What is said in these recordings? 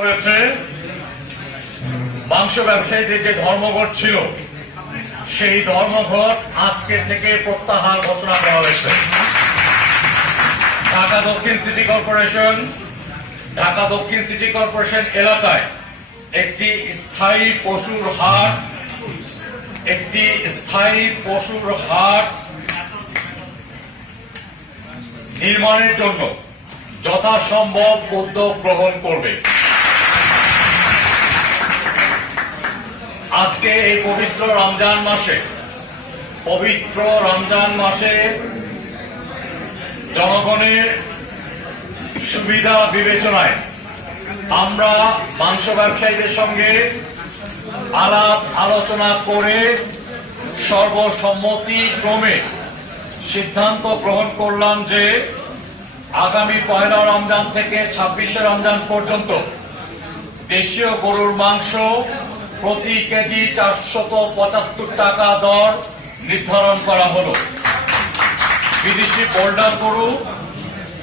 হয়েছে মাংস ব্যবসায়ীদের যে ধর্মঘট ছিল সেই ধর্মঘট আজকে থেকে প্রত্যাহার ঘোষণা করা হয়েছে। ঢাকা দক্ষিণ সিটি কর্পোরেশন এলাকায় একটি স্থায়ী পশুর হাট নির্মাণের জন্য যথাসম্ভব উদ্যোগ গ্রহণ করবে। আজকে এই পবিত্র রমজান মাসে জনগণের সুবিধা বিবেচনায় আমরা মাংস ব্যবসায়ীদের সঙ্গে আলাপ আলোচনা করে সর্বসম্মতিক্রমে সিদ্ধান্ত গ্রহণ করলাম যে আগামী 1 রমজান থেকে 26 রমজান পর্যন্ত দেশীয় গরুর মাংস প্রতি কেজি 475 টাকা দর নির্ধারণ করা হল। বিদেশি বোল্ডার গরু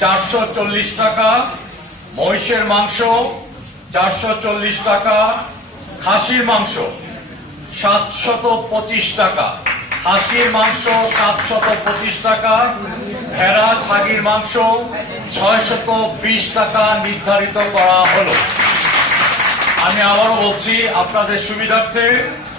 440 টাকা, মহিষের মাংস 440 টাকা, খাসির মাংস 725 টাকা, খাসির মাংস 725 টাকা, ভেড়া ছাগির মাংস 620 টাকা নির্ধারিত করা হল। আমি আবারও বলছি, আপনাদের সুবিধার্থে